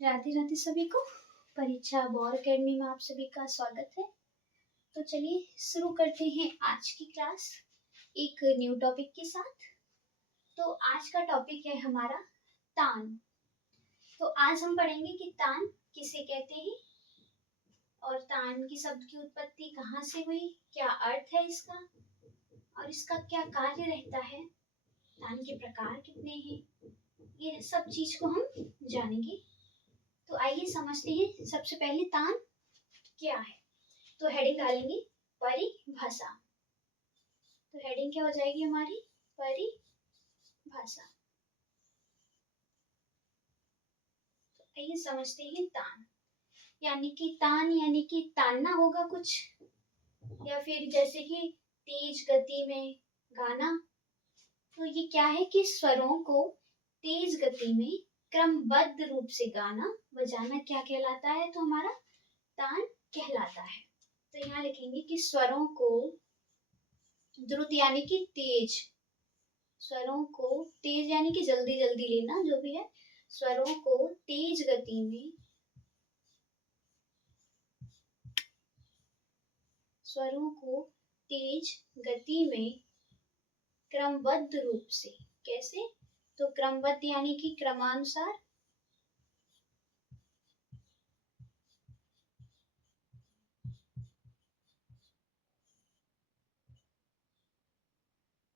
राधे राधे सभी को। परीक्षा बौर अकेडमी में आप सभी का स्वागत है। तो चलिए शुरू करते हैं आज की क्लास एक न्यू टॉपिक के साथ। तो आज का टॉपिक है हमारा तान। तो आज हम पढ़ेंगे कि तान किसे कहते हैं और तान की शब्द की उत्पत्ति कहाँ से हुई, क्या अर्थ है इसका और इसका क्या कार्य रहता है, तान के प्रकार कितने हैं, ये सब चीज को हम जानेंगे। तो आइए समझते हैं सबसे पहले तान क्या है। तो हेडिंग डालेंगे परिभाषा। तो हेडिंग क्या हो जाएगी हमारी, परिभाषा। तो आइए समझते हैं तान यानी कि तानना होगा कुछ, या फिर जैसे कि तेज गति में गाना। तो ये क्या है कि स्वरों को तेज गति में क्रमबद्ध रूप से गाना बजाना क्या कहलाता है, तो हमारा तान कहलाता है। तो यहाँ लिखेंगे कि स्वरों को द्रुत यानी कि तेज, स्वरों को तेज यानी कि जल्दी जल्दी लेना, जो भी है, स्वरों को तेज गति में, स्वरों को तेज गति में क्रमबद्ध रूप से, कैसे, तो क्रमबद्ध यानी कि क्रमानुसार,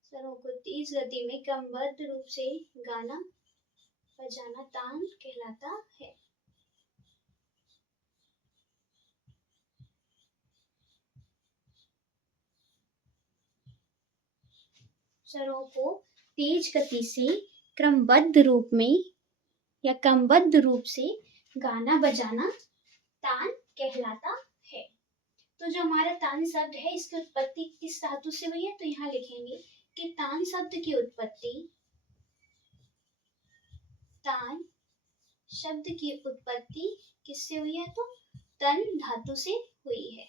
स्वरों को तेज गति में क्रमबद्ध रूप से गाना बजाना तान कहलाता है। स्वरों को तेज गति से क्रमबद्ध रूप में या क्रमबद्ध रूप से गाना बजाना तान कहलाता है। तो जो हमारा तान शब्द है इसकी उत्पत्ति किस धातु से हुई है, तो यहाँ लिखेंगे कि तान शब्द की उत्पत्ति, तान शब्द की उत्पत्ति किससे हुई है, तो तन धातु से हुई है।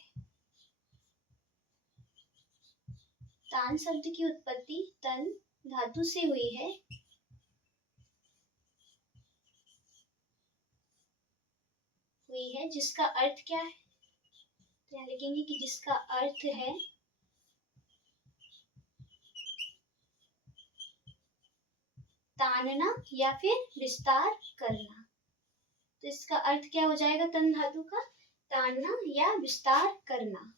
तान शब्द की उत्पत्ति तन धातु से हुई है। जिसका अर्थ क्या है, तो यहाँ लिखेंगे कि जिसका अर्थ है तानना या फिर विस्तार करना। तो इसका अर्थ क्या हो जाएगा तन धातु का, तानना या विस्तार करना।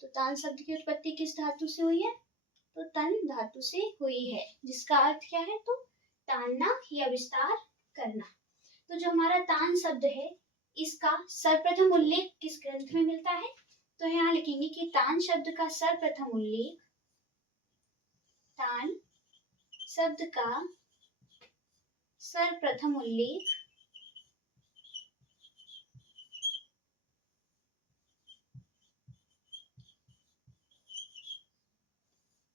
तो तान शब्द की उत्पत्ति किस धातु से हुई है, तो तन धातु से हुई है, जिसका अर्थ क्या है, तो तानना या विस्तार करना। तो जो हमारा तान शब्द है इसका सर्वप्रथम उल्लेख किस ग्रंथ में मिलता है, तो यहाँ लिखेंगे कि तान शब्द का सर्वप्रथम उल्लेख, तान शब्द का सर्वप्रथम उल्लेख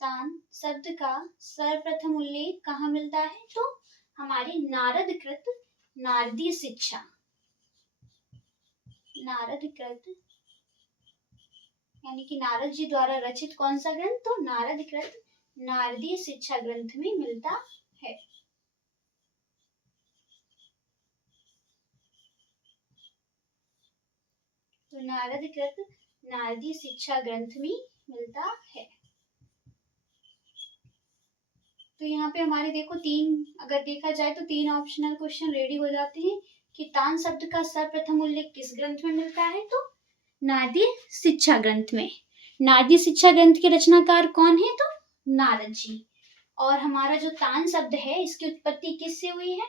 तान शब्द का सर्वप्रथम उल्लेख कहाँ मिलता है, तो हमारी नारद कृत नारदीय शिक्षा, नारद कृत यानी कि नारद जी द्वारा रचित कौन सा ग्रंथ, तो नारद कृत नारदीय शिक्षा ग्रंथ में मिलता है। तो नारद कृत नारदीय शिक्षा ग्रंथ में मिलता है। तो यहाँ पे हमारे देखो तीन, अगर देखा जाए तो तीन ऑप्शनल क्वेश्चन रेडी हो जाते हैं कि तान शब्द का सर्वप्रथम उल्लेख किस ग्रंथ में मिलता है, तो नारदीय शिक्षा ग्रंथ में। नारदीय शिक्षा ग्रंथ के रचनाकार कौन है, तो नारद जी। और हमारा जो तान शब्द है इसकी उत्पत्ति किससे हुई है,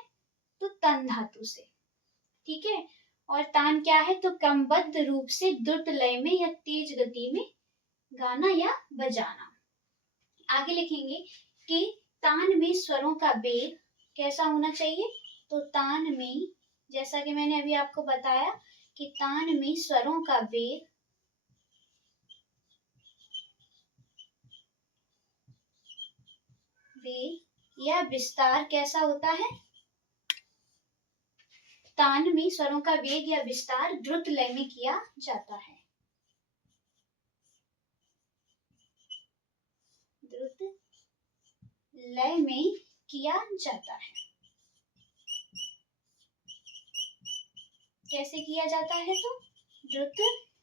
तो तन धातु से। ठीक है। और तान क्या है, तो क्रमबद्ध रूप से द्रुत लय में या तेज गति में गाना या बजाना। आगे लिखेंगे कि तान में स्वरों का वेग कैसा होना चाहिए, तो तान में, जैसा कि मैंने अभी आपको बताया कि तान में स्वरों का वेग या विस्तार कैसा होता है, तान में स्वरों का वेग या विस्तार द्रुत लय में किया जाता है। द्रुत लय में किया जाता है। कैसे किया जाता है? तो द्रुत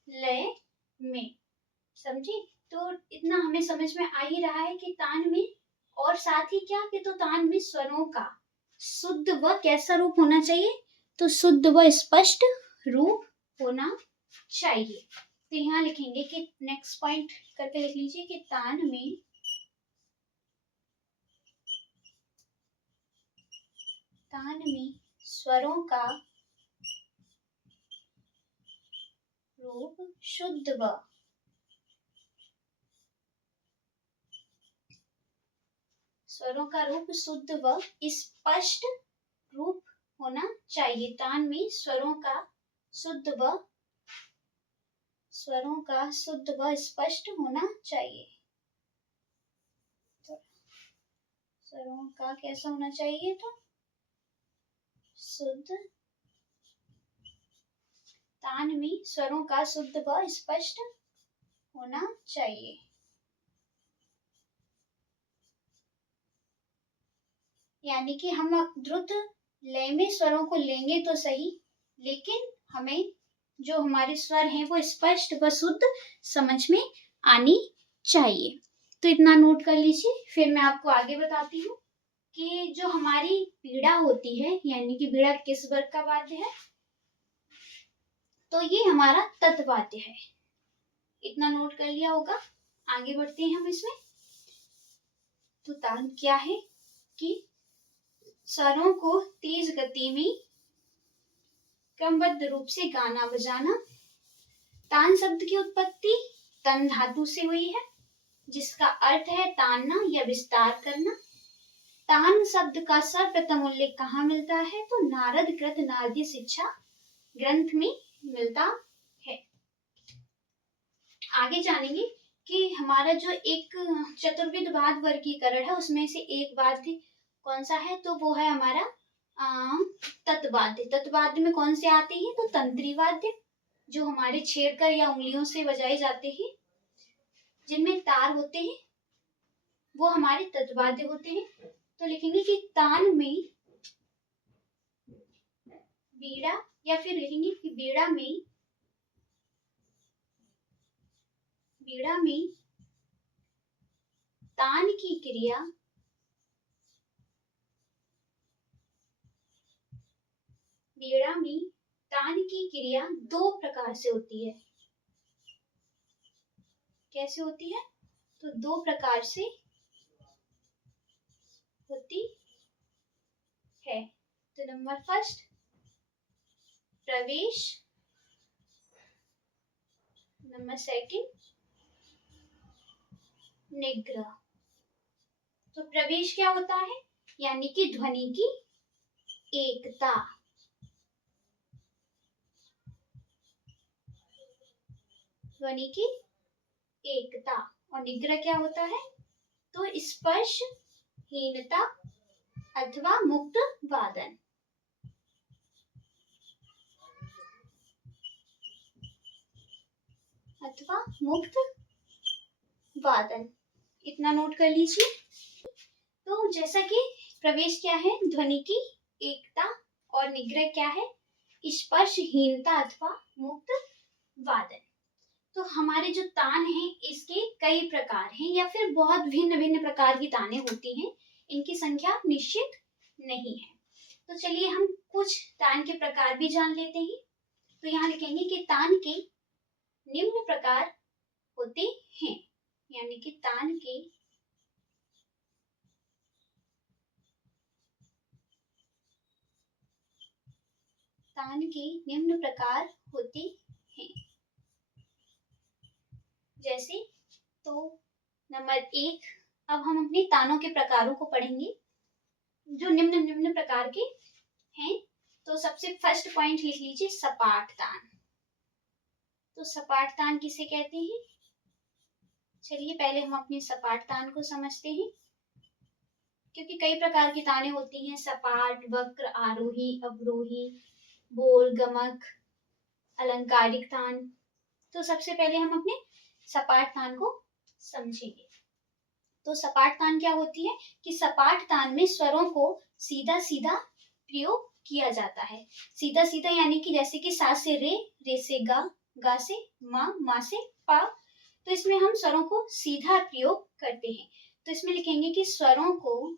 लय में, समझी? तो इतना हमें समझ में आ ही रहा है कि तान में, और साथ ही क्या कि तो तान में स्वरों का शुद्ध व कैसा रूप होना चाहिए? तो शुद्ध व स्पष्ट रूप होना चाहिए। तो यहाँ लिखेंगे कि नेक्स्ट पॉइंट करके लिख लीजिए कि तान में स्वरों का रूप शुद्ध व स्पष्ट रूप होना चाहिए। तान में स्वरों का शुद्ध व स्पष्ट होना चाहिए। तो स्वरों का कैसा होना चाहिए? तो शुद्ध, तान में स्वरों का शुद्ध व स्पष्ट होना चाहिए। यानी कि हम द्रुत लय में स्वरों को लेंगे तो सही, लेकिन हमें जो हमारे स्वर हैं वो स्पष्ट व शुद्ध समझ में आनी चाहिए। तो इतना नोट कर लीजिए। फिर मैं आपको आगे बताती हूँ कि जो हमारी पीड़ा होती है, यानी कि पीड़ा किस वर्ग का वाद्य है? तो ये हमारा तत्वाद्य है। इतना नोट कर लिया होगा। आगे बढ़ते हैं हम इसमें। तो तान क्या है कि स्वरों को तेज गति में क्रमबद्ध रूप से गाना बजाना। तान शब्द की उत्पत्ति तन धातु से हुई है, जिसका अर्थ है तानना या विस्तार करना। तान शब्द का सर्वप्रथम उल्लेख कहाँ मिलता है? तो नारद कृत नारदीय शिक्षा ग्रंथ में मिलता है। आगे जानेंगे कि हमारा जो एक चतुर्विध वाद्य वर्गीकरण है उसमें से एक वाद्य कौन सा है? तो वो है हमारा तत्वाद्य। तत्वाद्य में कौन से आते हैं? तो तंत्री वाद्य, जो हमारे छेड़कर या उंगलियों से बजाए जाते हैं, जिनमें तार होते हैं, वो हमारे तत्वाद्य होते हैं। तो लिखेंगे कि तान में बीड़ा, या फिर लिखेंगे कि बीड़ा में तान की क्रिया दो प्रकार से होती है। कैसे होती है? तो दो प्रकार से होती है। तो नंबर फर्स्ट प्रवेश, नंबर सेकंड निग्रह। तो प्रवेश क्या होता है? यानी कि ध्वनि की एकता। ध्वनि की एकता। और निग्रह क्या होता है? तो स्पर्श हीनता अथवा मुक्त वादन। इतना नोट कर लीजिए। तो जैसा कि प्रवेश क्या है? ध्वनि की एकता, और निग्रह क्या है? स्पर्शहीनता अथवा मुक्त वादन। तो हमारे जो तान हैं इसके कई प्रकार हैं, या फिर बहुत भिन्न भिन्न प्रकार की तानें होती हैं। इनकी संख्या निश्चित नहीं है। तो चलिए हम कुछ तान के प्रकार भी जान लेते हैं। तो यहाँ लिखेंगे कि तान के निम्न प्रकार होते हैं, यानी कि तान के निम्न प्रकार होते हैं। जैसे, तो नंबर एक, अब हम अपने तानों के प्रकारों को पढ़ेंगे जो निम्न प्रकार के हैं। तो सबसे फर्स्ट पॉइंट लिख लीजिए, सपाट तान। तो सपाट तान किसे कहते हैं? चलिए पहले हम अपने सपाट तान को समझते हैं, क्योंकि कई प्रकार की तानें होती हैं, सपाट, वक्र, आरोही, अवरोही, बोल, गमक, अलंकारिक तान। तो सबसे पहले हम अपने सपाट तान को समझेंगे। तो सपाट तान क्या होती है कि सपाट तान में स्वरों को सीधा सीधा प्रयोग किया जाता है। सीधा सीधा यानी कि जैसे कि सा से रे से गा से मा से पा, तो इसमें हम स्वरों को सीधा प्रयोग करते हैं। तो इसमें लिखेंगे कि स्वरों को,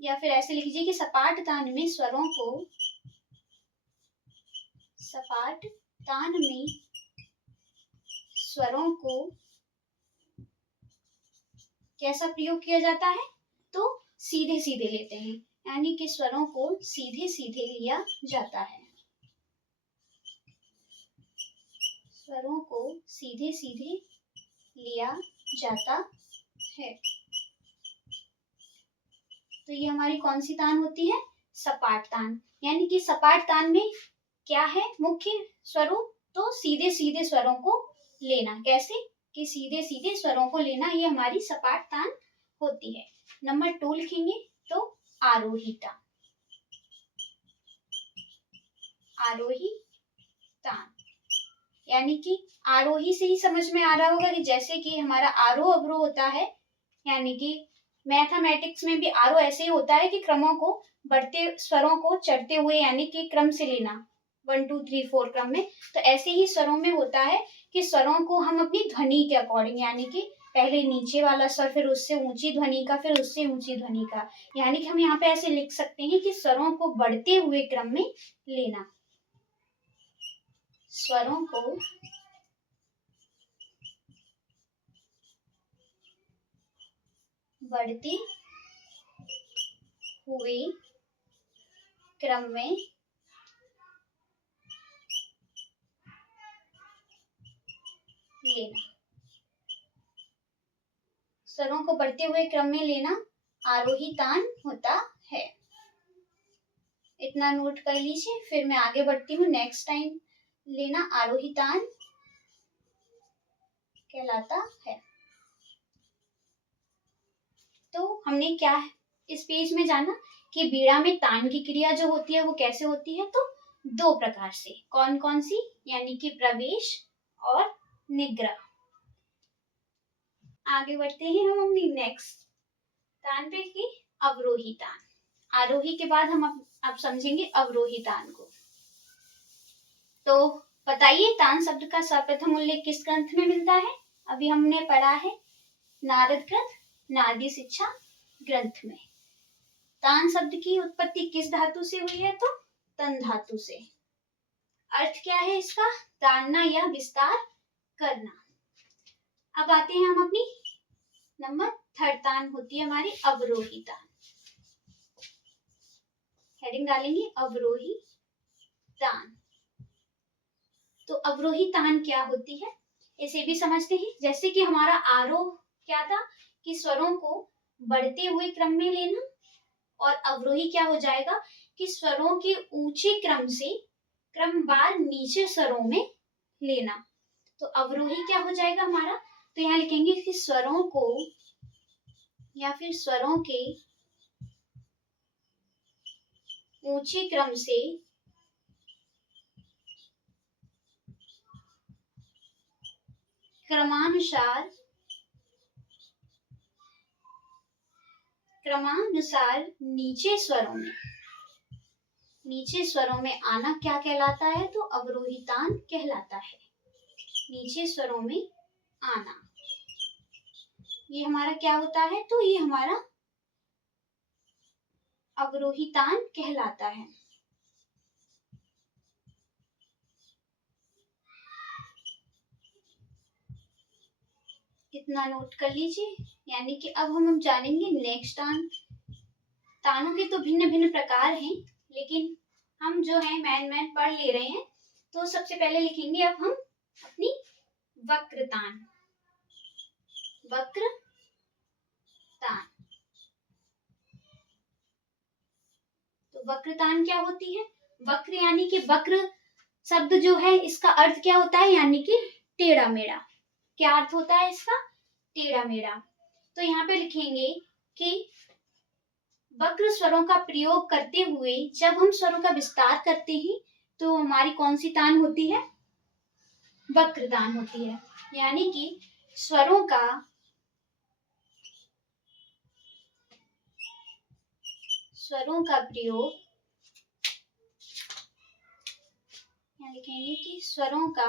या फिर ऐसे लिख लीजिए कि सपाट तान में स्वरों को, सपाट तान में स्वरों को कैसा प्रयोग किया जाता है, तो सीधे सीधे लेते हैं, यानी कि स्वरों को सीधे सीधे लिया जाता है। स्वरों को सीधे सीधे लिया जाता है। तो ये हमारी कौन सी तान होती है, सपाट तान। यानी कि सपाट तान में क्या है मुख्य स्वरूप, तो सीधे सीधे स्वरों को लेना। कैसे कि सीधे सीधे स्वरों को लेना, ये हमारी सपाट तान होती है। नंबर 2 लिखेंगे तो आरोही तान। आरोही तान यानी कि आरोही से ही समझ में आ रहा होगा कि जैसे कि हमारा आरोह अवरोह होता है, यानी कि मैथमेटिक्स में भी आरोह ऐसे ही होता है कि क्रमों को, बढ़ते स्वरों को चढ़ते हुए यानी कि क्रम से लेना, 1 2 3 4 क्रम में। तो ऐसे ही स्वरों में होता है कि स्वरों को हम अपनी ध्वनि के अकॉर्डिंग, यानी कि पहले नीचे वाला स्वर, फिर उससे ऊंची ध्वनि का, फिर उससे ऊंची ध्वनि का, यानी कि हम यहाँ पे ऐसे लिख सकते हैं कि स्वरों को बढ़ते हुए क्रम में लेना। स्वरों को बढ़ते हुए क्रम में लेना। स्वरों को बढ़ते हुए क्रम में लेना आरोही तान होता है। इतना नोट कर लीजिए, फिर मैं आगे बढ़ती हूँ। नेक्स्ट टाइम लेना आरोही तान कहलाता है। तो हमने क्या इस पेज में जाना कि बीड़ा में तान की क्रिया जो होती है वो कैसे होती है, तो 2 प्रकार से। कौन कौन सी, यानी कि प्रवेश और निग्रह। आगे बढ़ते हैं हम अपनी नेक्स्ट तान पे की अवरोही तान। आरोही के बाद हम अब समझेंगे अवरोही तान को। तो बताइए तान शब्द का सर्वप्रथम उल्लेख किस ग्रंथ में मिलता है। अभी हमने पढ़ा है नारद ग्रंथ, नारदी शिक्षा ग्रंथ में। तान शब्द की उत्पत्ति किस धातु से हुई है, तो तन धातु से। अर्थ क्या है इसका, तानना या विस्तार करना। अब आते हैं हम अपनी नंबर 3 तान होती है हमारी अवरोही तान। हेडिंग डालेंगे अवरोही तान। तो अवरोही तान क्या होती है इसे भी समझते हैं। जैसे कि हमारा आरोह क्या था कि स्वरों को बढ़ते हुए क्रम में लेना, और अवरोही क्या हो जाएगा कि स्वरों के ऊंचे क्रम से क्रमवार नीचे स्वरों में लेना। तो अवरोही क्या हो जाएगा हमारा, तो यहाँ लिखेंगे कि स्वरों को या फिर स्वरों के ऊंचे क्रम से क्रमानुसार नीचे स्वरों में आना क्या कहलाता है, तो अवरोही तान कहलाता है। नीचे स्वरों में आना ये हमारा क्या होता है, तो ये हमारा अवरोही तान कहलाता है। इतना नोट कर लीजिए। यानी कि अब हम जानेंगे नेक्स्ट तान। तानों के तो भिन्न भिन्न प्रकार हैं, लेकिन हम जो है मैन पढ़ ले रहे हैं। तो सबसे पहले लिखेंगे अब हम अपनी वक्र तान। वक्र तान, तो वक्र तान क्या होती है। वक्र यानी कि वक्र शब्द जो है इसका अर्थ क्या होता है, यानी कि टेढ़ा मेढ़ा। क्या अर्थ होता है इसका, टेढ़ा मेढ़ा। तो यहाँ पे लिखेंगे कि वक्र स्वरों का प्रयोग करते हुए जब हम स्वरों का विस्तार करते हैं तो हमारी कौन सी तान होती है, वक्र तान होती है। यानी कि स्वरों का स्वरों का प्रयोग, यहाँ लिखेंगे कि स्वरों का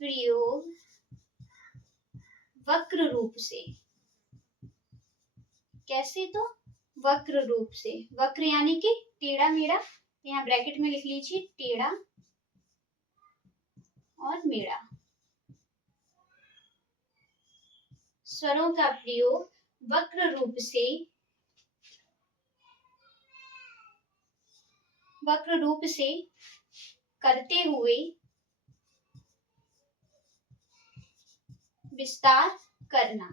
प्रयोग वक्र रूप से। कैसे? तो वक्र रूप से। वक्र यानी कि टेढ़ा मेढ़ा, यहाँ ब्रैकेट में लिख लीजिए टेढ़ा और मेढ़ा। स्वरों का प्रयोग वक्र रूप से करते हुए विस्तार करना।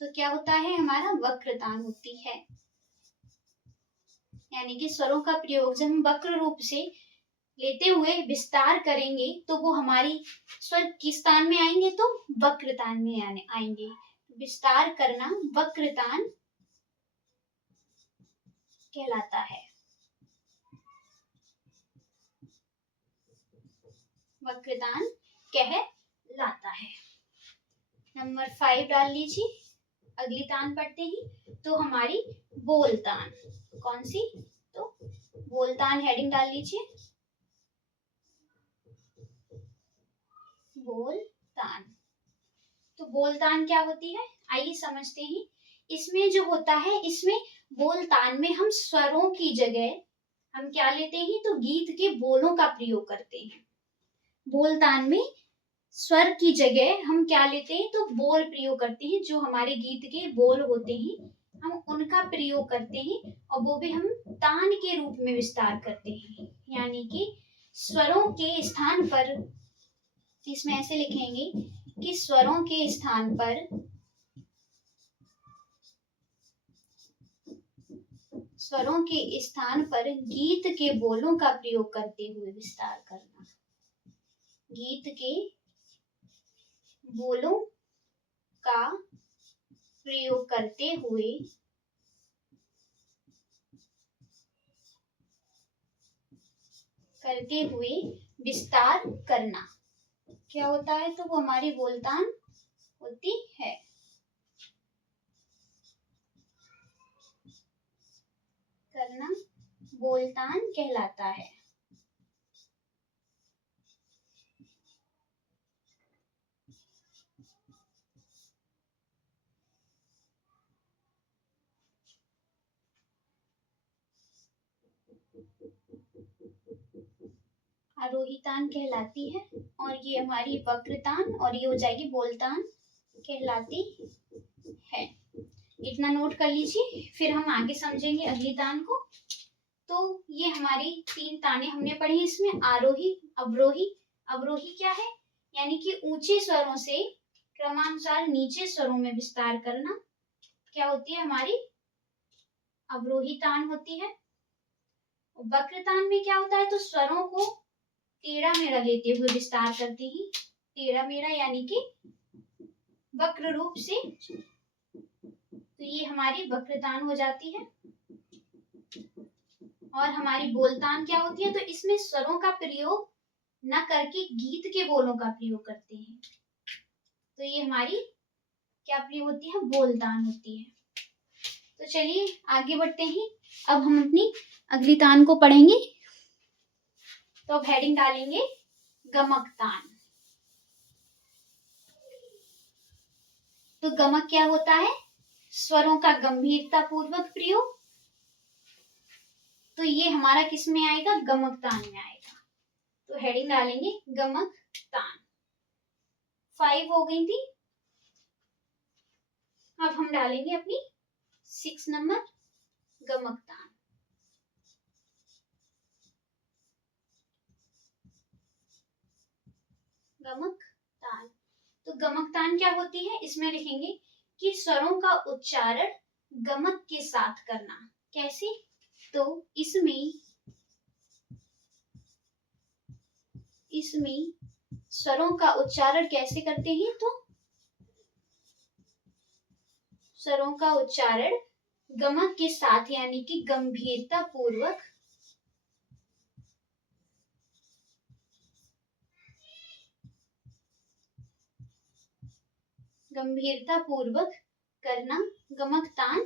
तो क्या होता है? हमारा वक्रतान होती है। यानी कि स्वरों का प्रयोग जब हम वक्र रूप से लेते हुए विस्तार करेंगे तो वो हमारी स्वर किस तान में आएंगे? तो वक्रतान में आएंगे। विस्तार करना वक्रतान कहलाता है। वक्रतान कहलाता है। नंबर 5 डाल लीजिए। अगली तान पढ़ते हैं तो हमारी बोलतान। कौन सी? तो बोलतान। हेडिंग डाल लीजिए बोलतान। तो बोलतान क्या होती है? आइए समझते हैं। इसमें जो होता है, इसमें बोलतान में हम स्वरों की जगह हम क्या लेते हैं? तो गीत के बोलों का प्रयोग करते हैं। बोलतान में स्वर की जगह हम क्या लेते हैं? तो बोल प्रयोग करते हैं। जो हमारे गीत के बोल होते हैं हम उनका प्रयोग करते हैं और वो भी हम तान के रूप में विस्तार करते हैं। यानी कि स्वरों के स्थान पर, इसमें ऐसे लिखेंगे कि स्वरों के स्थान पर गीत के बोलों का प्रयोग करते हुए विस्तार करना। गीत के बोलों का प्रयोग करते हुए विस्तार करना क्या होता है? तो वो हमारी बोलतान होती है। करना बोलतान कहलाता है। आरोही तान कहलाती है और ये हमारी वक्रतान और ये हो जाएगी बोलतान कहलाती है। इतना नोट कर लीजिए, फिर हम आगे समझेंगे अगली तान को। तो ये हमारी 3 ताने हमने पढ़ी। इसमें आरोही, अवरोही। अवरोही क्या है? यानी कि ऊंचे स्वरों से क्रमानुसार नीचे स्वरों में विस्तार करना क्या होती है? हमारी अवरोही तान होती है। वक्रतान में क्या होता है? तो स्वरों को टेढ़ा मेढ़ा लेते हुए विस्तार करते ही। टेढ़ा मेढ़ा यानी कि वक्र रूप से। तो ये हमारी वक्रतान हो जाती है। और हमारी बोलतान क्या होती है? तो इसमें स्वरों का प्रयोग न करके गीत के बोलों का प्रयोग करते हैं। तो ये हमारी क्या प्रयोग होती है? बोलतान होती है। तो चलिए आगे बढ़ते हैं। अब हम अपनी अगली तान को पढ़ेंगे। तो अब हेडिंग डालेंगे गमक तान। तो गमक क्या होता है? स्वरों का गंभीरता पूर्वक प्रयोग। तो ये हमारा किस में आएगा? गमक तान में आएगा। तो हेडिंग डालेंगे गमक तान। 5 हो गई थी। अब हम डालेंगे अपनी 6 नंबर गमक तान। गमक तान। तो गमक तान क्या होती है? इसमें लिखेंगे कि स्वरों का उच्चारण गमक के साथ करना। कैसे? तो इसमें स्वरों का उच्चारण कैसे करते हैं? तो स्वरों का उच्चारण गमक के साथ यानी कि गंभीरता पूर्वक गंभीरता पूर्वक करना गमक तान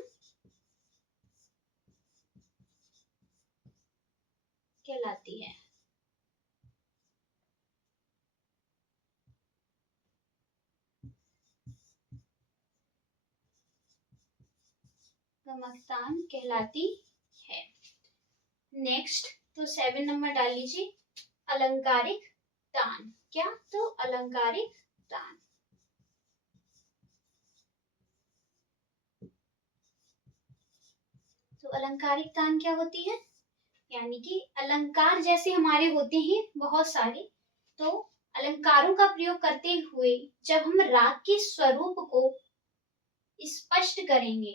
कहलाती है। गमक तान कहलाती है। नेक्स्ट, तो 7 नंबर डाल लीजिए, अलंकारिक तान। क्या? तो अलंकारिक तान। तो अलंकारिक तान क्या होती है? यानी कि अलंकार जैसे हमारे होते हैं बहुत सारे, तो अलंकारों का प्रयोग करते हुए जब हम राग के स्वरूप को स्पष्ट करेंगे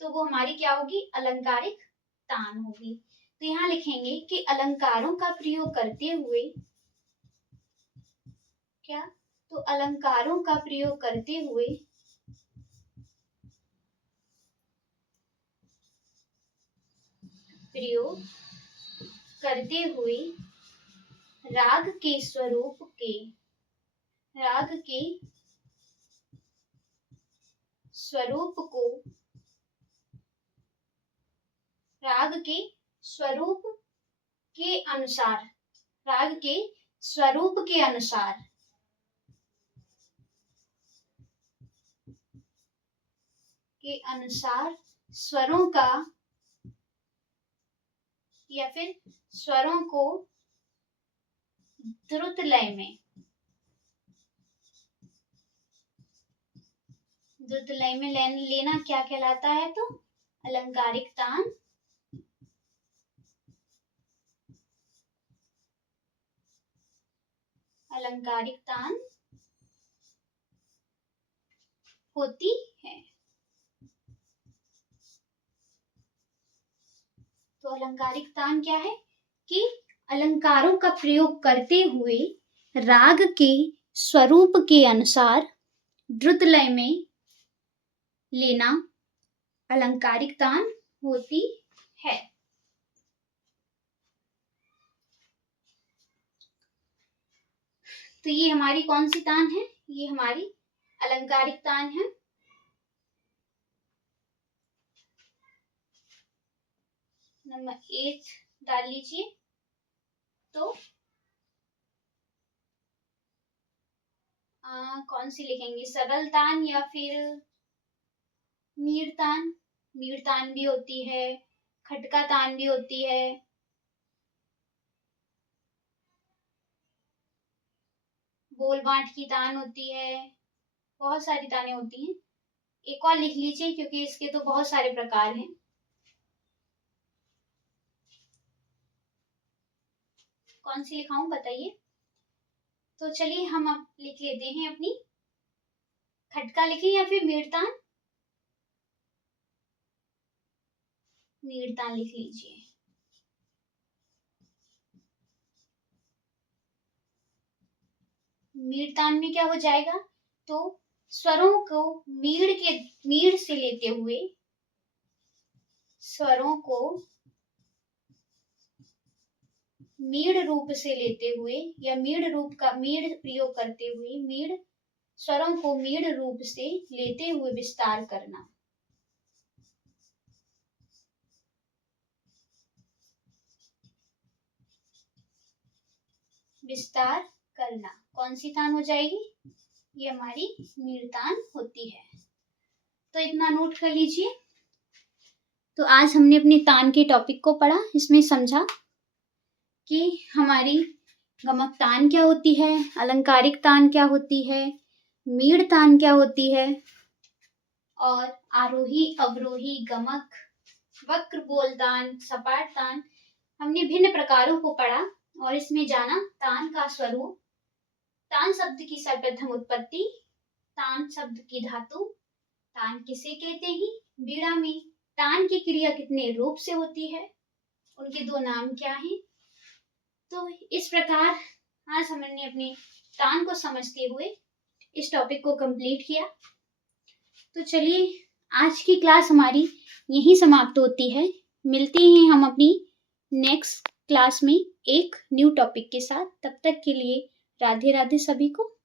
तो वो हमारी क्या होगी? अलंकारिक तान होगी। तो यहाँ लिखेंगे कि अलंकारों का प्रयोग करते हुए, क्या? तो अलंकारों का प्रयोग करते हुए राग के स्वरूप को राग के स्वरूप के अनुसार स्वरों का या फिर स्वरों को द्रुत लय में लेना क्या कहलाता है? तो अलंकारिक तान होती है। तो अलंकारिक तान क्या है? कि अलंकारों का प्रयोग करते हुए राग के स्वरूप के अनुसार द्रुत लय में लेना अलंकारिक तान होती है। तो ये हमारी कौन सी तान है? ये हमारी अलंकारिक तान है। नंबर 8 डाल लीजिए। तो कौन सी लिखेंगे? सरल तान या फिर मीड़ तान? मीड़ तान भी होती है, खटका तान भी होती है, बोल बांट की तान होती है, बहुत सारी तानें होती हैं। एक और लिख लीजिए क्योंकि इसके तो बहुत सारे प्रकार हैं। कौन सी लिखाऊं बताइए? तो चलिए हम अब लिख लेते हैं अपनी, खटका लिखे या फिर मीड़तान? मीड़तान लिख लीजिए। मीड़तान में क्या हो जाएगा? तो स्वरों को मीड़ से लेते हुए, स्वरों को मीड़ रूप से लेते हुए या मीड़ प्रयोग करते हुए स्वरों को मीड़ रूप से लेते हुए विस्तार करना। कौन सी तान हो जाएगी? ये हमारी मीड़ तान होती है। तो इतना नोट कर लीजिए। तो आज हमने अपने तान के टॉपिक को पढ़ा, इसमें समझा कि हमारी गमक तान क्या होती है, अलंकारिक तान क्या होती है, मीड़ तान क्या होती है, और आरोही, अवरोही, गमक, वक्र बोल तान, सपाट तान, हमने भिन्न प्रकारों को पढ़ा और इसमें जाना तान का स्वरूप, तान शब्द की सर्वप्रथम उत्पत्ति, तान शब्द की धातु, तान किसे कहते हैं, बीड़ा में तान की क्रिया कितने रूप से होती है, उनके दो नाम क्या हैं। तो इस प्रकार आज हमने अपने तान को समझते हुए इस टॉपिक को कंप्लीट किया। तो चलिए आज की क्लास हमारी यहीं समाप्त होती है। मिलते हैं हम अपनी नेक्स्ट क्लास में एक न्यू टॉपिक के साथ। तब तक के लिए राधे राधे सभी को।